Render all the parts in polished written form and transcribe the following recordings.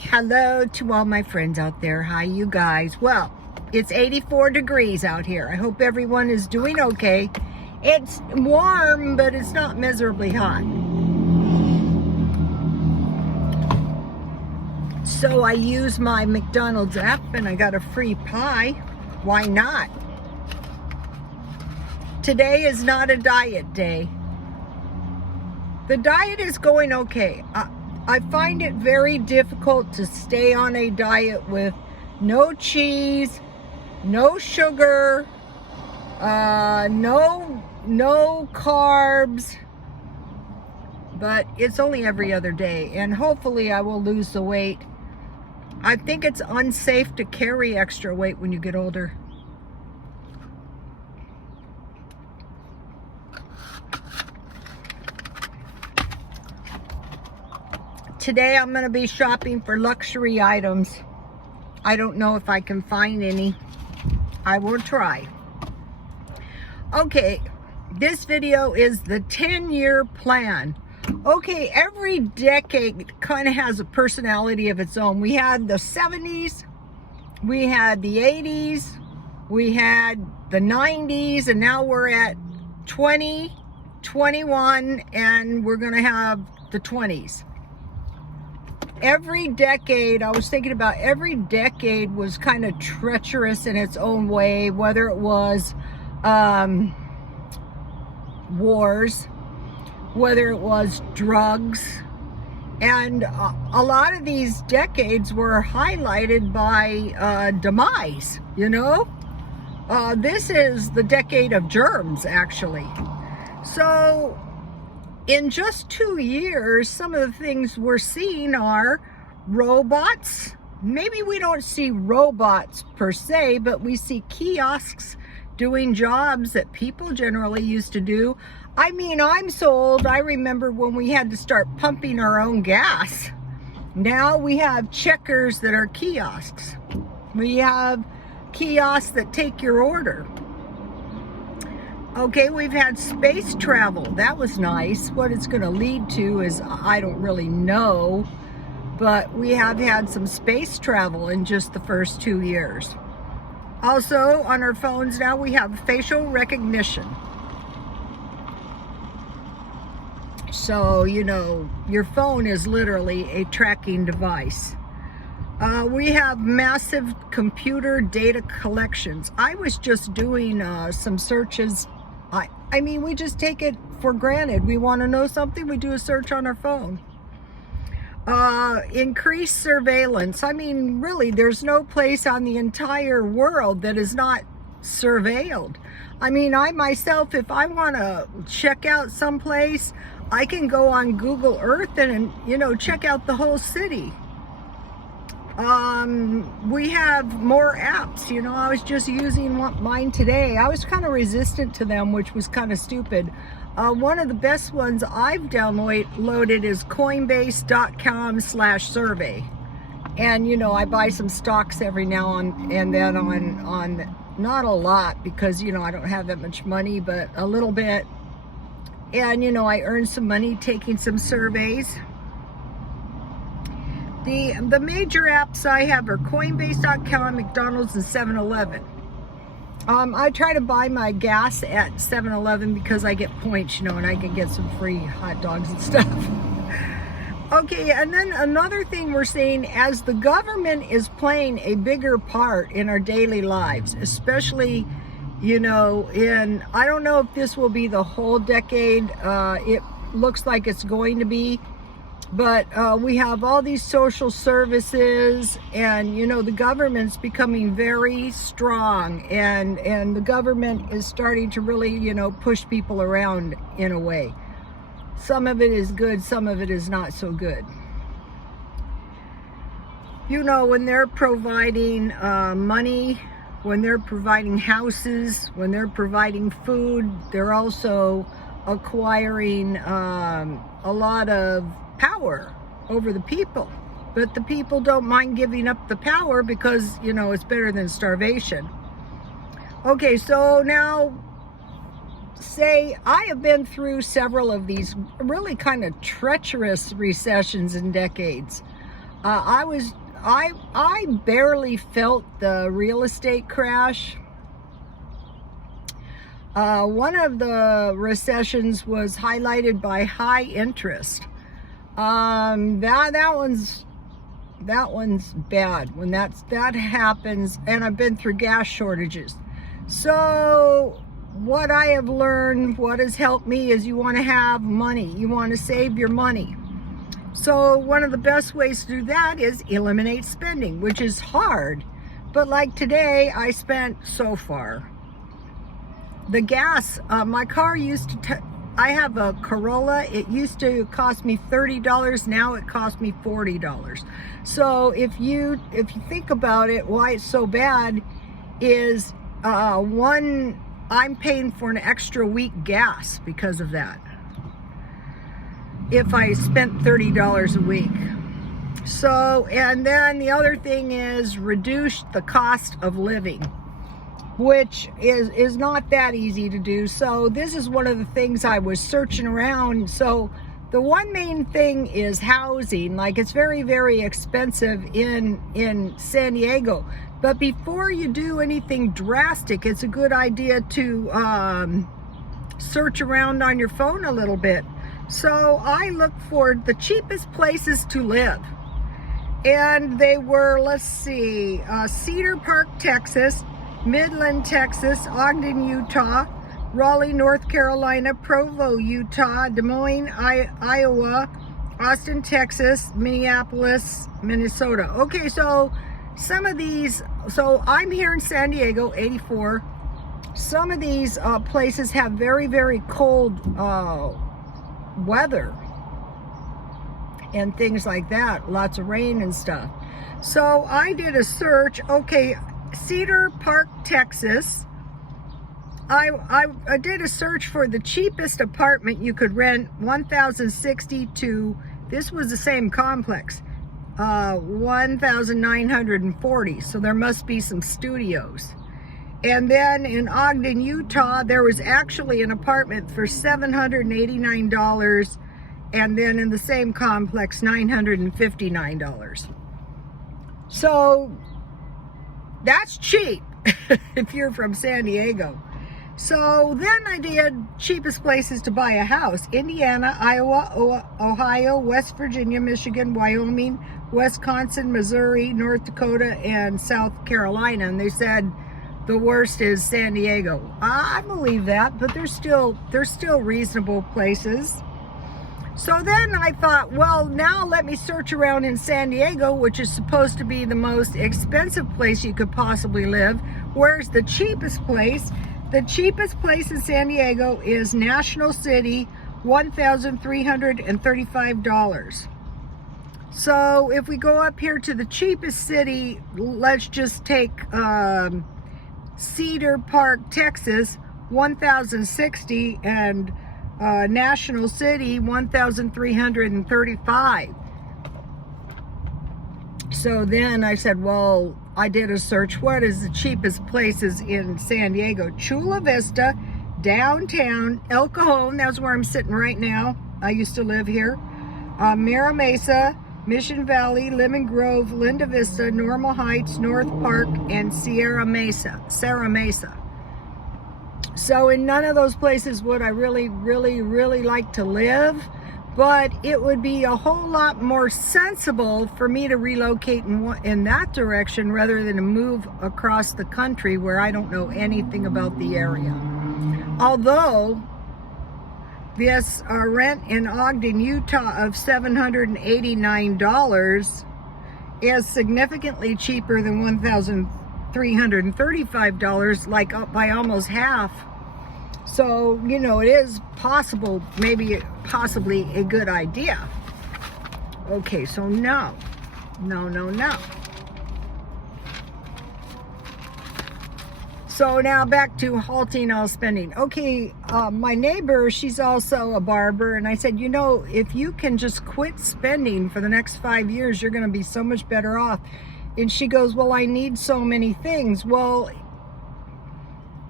Hello to all my friends out there. Hi, you guys. Well, it's 84 degrees out here. I hope everyone is doing okay. It's warm, but it's not miserably hot. So I use my McDonald's app and I got a free pie. Why not? Today is not a diet day. The diet is going okay. I find it very difficult to stay on a diet with no cheese, no sugar, no carbs, but it's only every other day, and hopefully I will lose the weight. I think it's unsafe to carry extra weight when you get older. Today I'm going to be shopping for luxury items. I don't know if I can find any. I will try. Okay, this video is the 10-year plan. Okay, every decade kind of has a personality of its own. We had the 70s, we had the 80s, we had the 90s, and now we're at 20, 21, and we're going to have the 20s. Every decade, I was thinking about every decade was kind of treacherous in its own way, whether it was wars, whether it was drugs, and a lot of these decades were highlighted by demise, you know? This is the decade of germs, actually. So in just 2 years, some of the things we're seeing are robots. Maybe we don't see robots per se, but we see kiosks doing jobs that people generally used to do. I mean, I'm so old, I remember when we had to start pumping our own gas. Now we have checkers that are kiosks. We have kiosks that take your order. Okay, we've had space travel. That was nice. What it's going to lead to is, I don't really know, but we have had some space travel in just the first 2 years. Also, on our phones now, we have facial recognition. So, you know, your phone is literally a tracking device. We have massive computer data collections. I was just doing some searches. I mean, we just take it for granted. We want to know something, we do a search on our phone. Increased surveillance. I mean, really, there's no place on the entire world that is not surveilled. I mean, I myself, if I want to check out someplace, I can go on Google Earth and you know, check out the whole city. We have more apps. You know, I was just using mine today. I was kind of resistant to them, which was kind of stupid. One of the best ones I've downloaded is coinbase.com/survey. And, you know, I buy some stocks every now and then on not a lot because, you know, I don't have that much money, but a little bit. And, you know, I earn some money taking some surveys. The major apps I have are Coinbase.com, McDonald's, and 7-Eleven. I try to buy my gas at 7-Eleven because I get points, you know, and I can get some free hot dogs and stuff. Okay, and then another thing we're seeing, as the government is playing a bigger part in our daily lives, especially, you know, I don't know if this will be the whole decade. It looks like it's going to be. But we have all these social services, and, you know, the government's becoming very strong, and the government is starting to really, you know, push people around in a way. Some of it is good, some of it is not so good. You know, when they're providing money, when they're providing houses, when they're providing food, they're also acquiring a lot of power over the people. But the people don't mind giving up the power because, you know, it's better than starvation. Okay, so now, say I have been through several of these really kind of treacherous recessions and decades. I barely felt the real estate crash. One of the recessions was highlighted by high interest. That one's bad when that happens, and I've been through gas shortages. So what I have learned, what has helped me, is you want to have money. You want to save your money. So one of the best ways to do that is eliminate spending, which is hard. But like today, I spent so far. The gas, my car used to, I have a Corolla. It used to cost me $30. Now it costs me $40. So if you think about it, why it's so bad is, one, I'm paying for an extra week gas because of that. If I spent $30 a week. So, and then the other thing is reduce the cost of living, which is not that easy to do. So this is one of the things I was searching around. So the one main thing is housing. Like, it's very, very expensive in San Diego. But before you do anything drastic, it's a good idea to search around on your phone a little bit. So I looked for the cheapest places to live. And they were, let's see, Cedar Park, Texas, Midland, Texas, Ogden, Utah, Raleigh, North Carolina, Provo, Utah, Des Moines, Iowa, Austin, Texas, Minneapolis, Minnesota. Okay, so some of these, so I'm here in San Diego, 84. Some of these places have very, very cold weather and things like that, lots of rain and stuff. So I did a search. Okay, Cedar Park, Texas. I did a search for the cheapest apartment you could rent, 1,060 to, this was the same complex, 1,940. So there must be some studios. And then in Ogden, Utah, there was actually an apartment for $789, and then in the same complex, $959. So that's cheap if you're from San Diego. So then I did cheapest places to buy a house: Indiana, Iowa, Ohio, West Virginia, Michigan, Wyoming, Wisconsin, Missouri, North Dakota, and South Carolina. And they said the worst is San Diego. I believe that, but there's still reasonable places. So then I thought, well, now let me search around in San Diego, which is supposed to be the most expensive place you could possibly live. Where's the cheapest place? The cheapest place in San Diego is National City, $1,335. So if we go up here to the cheapest city, let's just take Cedar Park, Texas, 1,060, and National City, 1,335. So then I said, well, I did a search. What is the cheapest places in San Diego? Chula Vista, downtown, El Cajon, that's where I'm sitting right now. I used to live here. Mira Mesa, Mission Valley, Lemon Grove, Linda Vista, Normal Heights, North Park, and Serra Mesa. So in none of those places would I really, really, really like to live, but it would be a whole lot more sensible for me to relocate in that direction rather than to move across the country where I don't know anything about the area. Although this rent in Ogden, Utah of $789 is significantly cheaper than $1,335, like up by almost half. So, you know, it is possible, maybe possibly a good idea. Okay, so no. So now back to halting all spending. Okay, my neighbor, she's also a barber, and I said, you know, if you can just quit spending for the next 5 years, you're going to be so much better off. And she goes, well, I need so many things. Well,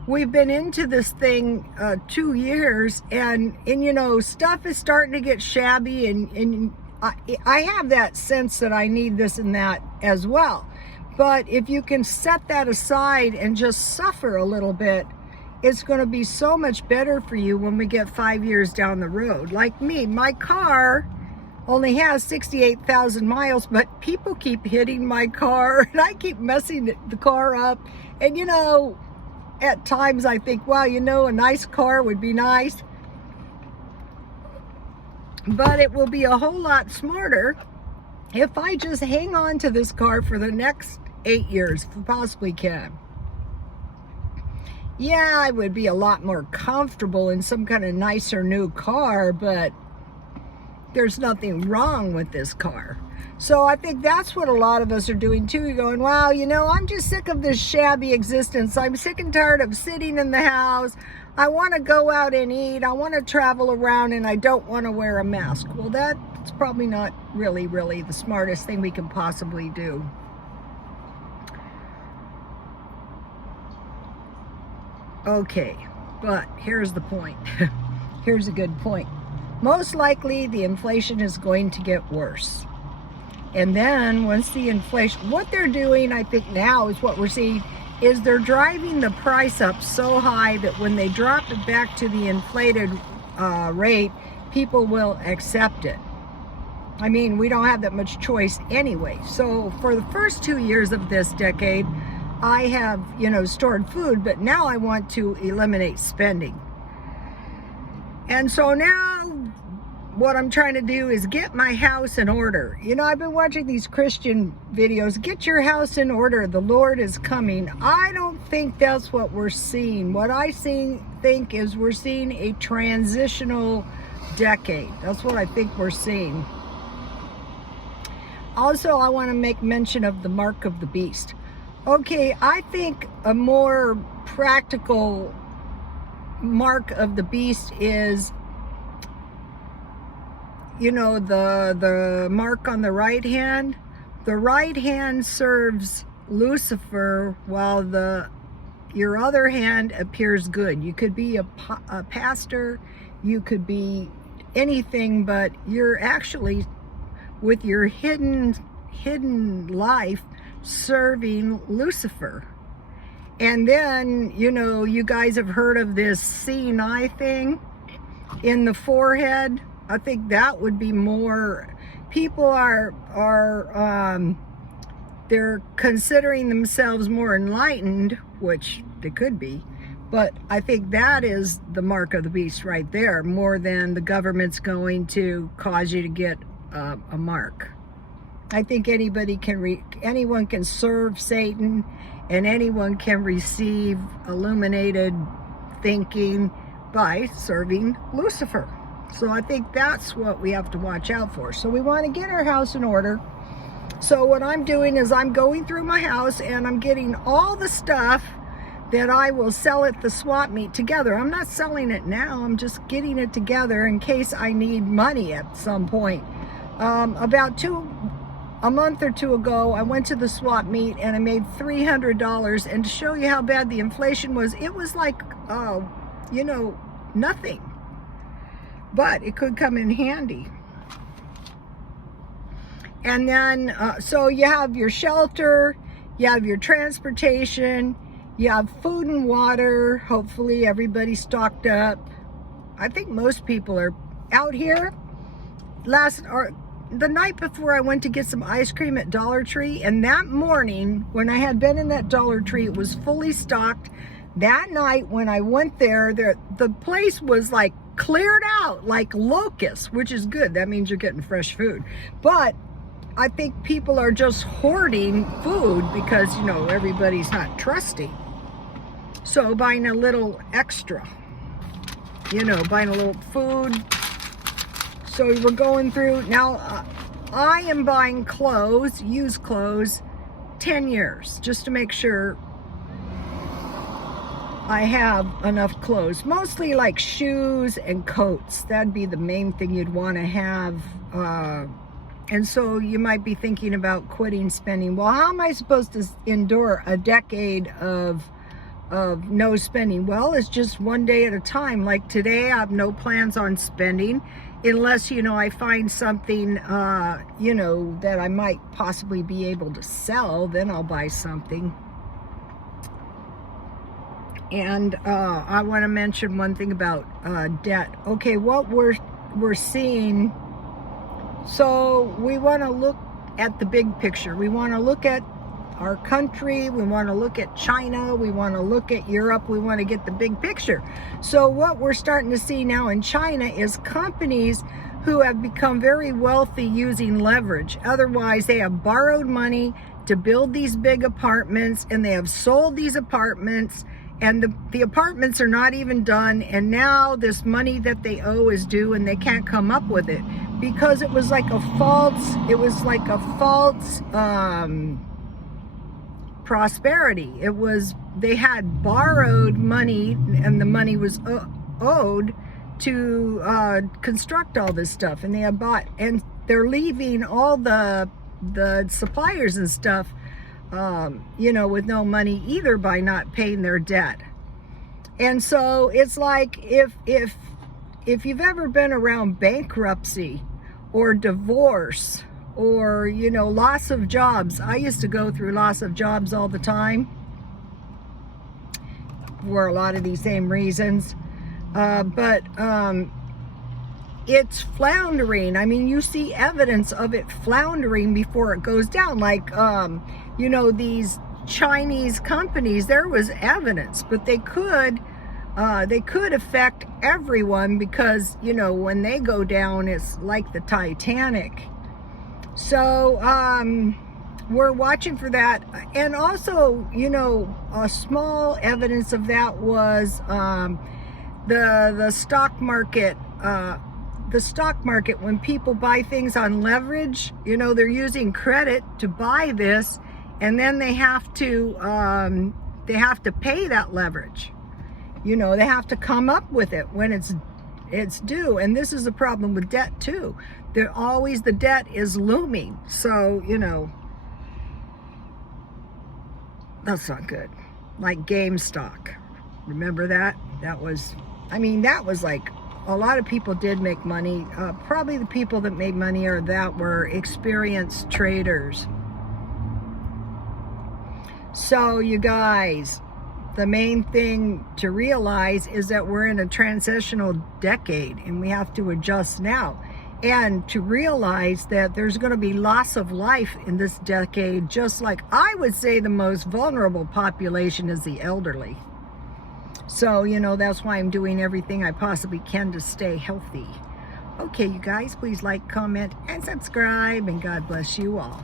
we've been into this thing 2 years, and you know, stuff is starting to get shabby, and I have that sense that I need this and that as well. But if you can set that aside and just suffer a little bit, it's going to be so much better for you when we get 5 years down the road. Like me, my car only has 68,000 miles, but people keep hitting my car and I keep messing the car up. And you know, at times I think, wow, you know, a nice car would be nice. But it will be a whole lot smarter if I just hang on to this car for the next 8 years, if I possibly can. Yeah, I would be a lot more comfortable in some kind of nicer new car, but there's nothing wrong with this car. So I think that's what a lot of us are doing too. You're going, wow, you know, I'm just sick of this shabby existence. I'm sick and tired of sitting in the house. I want to go out and eat. I want to travel around, and I don't want to wear a mask. Well, that's probably not really the smartest thing we can possibly do. Okay, but here's the point. Here's a good point. Most likely the inflation is going to get worse. And then once the inflation, what they're doing, I think now is what we're seeing, is they're driving the price up so high that when they drop it back to the inflated rate, people will accept it. I mean, we don't have that much choice anyway. So for the first 2 years of this decade, I have, you know, stored food, but now I want to eliminate spending. And so now what I'm trying to do is get my house in order. You know, I've been watching these Christian videos. Get your house in order. The Lord is coming. I don't think that's what we're seeing. What I think is we're seeing a transitional decade. That's what I think we're seeing. Also, I want to make mention of the mark of the beast. Okay, I think a more practical mark of the beast is, you know, the mark on the right hand. The right hand serves Lucifer while your other hand appears good. You could be a pastor, you could be anything, but you're actually, with your hidden life, serving Lucifer. And then, you know, you guys have heard of this seeing eye thing in the forehead. I think that would be more, people are they're considering themselves more enlightened, which they could be, but I think that is the mark of the beast right there, more than the government's going to cause you to get a mark. I think anyone can serve Satan, and anyone can receive illuminated thinking by serving Lucifer. So I think that's what we have to watch out for. So we want to get our house in order. So what I'm doing is I'm going through my house and I'm getting all the stuff that I will sell at the swap meet together. I'm not selling it now. I'm just getting it together in case I need money at some point. About a month or two ago, I went to the swap meet and I made $300. And to show you how bad the inflation was, it was like, you know, nothing. But it could come in handy. And then, so you have your shelter, you have your transportation, you have food and water. Hopefully everybody's stocked up. I think most people are out here. The night before, I went to get some ice cream at Dollar Tree, and that morning when I had been in that Dollar Tree, it was fully stocked. That night when I went there, the place was like cleared out like locusts, which is good. That means you're getting fresh food. But I think people are just hoarding food because, you know, everybody's not trusting. So buying a little extra, you know, buying a little food. So we're going through, now I am buying clothes, used clothes, 10 years, just to make sure I have enough clothes. Mostly like shoes and coats. That'd be the main thing you'd want to have. And so you might be thinking about quitting spending. Well, how am I supposed to endure a decade of no spending? Well, it's just one day at a time. Like today, I have no plans on spending. unless, you know, I find something, you know, that I might possibly be able to sell, then I'll buy something. And I want to mention one thing about debt. Okay, what we're seeing, so we want to look at the big picture. We want to look at our country, we want to look at China, we want to look at Europe, we want to get the big picture. So what we're starting to see now in China is companies who have become very wealthy using leverage. Otherwise, they have borrowed money to build these big apartments, and they have sold these apartments, and the apartments are not even done, and now this money that they owe is due, and they can't come up with it because it was like a false, prosperity. It was, they had borrowed money, and the money was owed to construct all this stuff, and they have bought, and they're leaving all the suppliers and stuff, you know, with no money either by not paying their debt. And so it's like, if you've ever been around bankruptcy or divorce, or, you know, loss of jobs. I used to go through loss of jobs all the time for a lot of these same reasons. But it's floundering. I mean, you see evidence of it floundering before it goes down. Like, you know, these Chinese companies, there was evidence, but they could affect everyone because, you know, when they go down, it's like the Titanic. So we're watching for that. And also, you know, a small evidence of that was the stock market. The stock market, when people buy things on leverage, you know, they're using credit to buy this, and then they have to pay that leverage. You know, they have to come up with it when it's due. And this is a problem with debt too. The debt is looming. So, you know, that's not good. Like GameStop. Remember that? That was like, a lot of people did make money. Probably the people that made money were experienced traders. So you guys, the main thing to realize is that we're in a transitional decade, and we have to adjust now. And to realize that there's going to be loss of life in this decade, just like I would say the most vulnerable population is the elderly. So, you know, that's why I'm doing everything I possibly can to stay healthy. Okay, you guys, please like, comment, and subscribe, and God bless you all.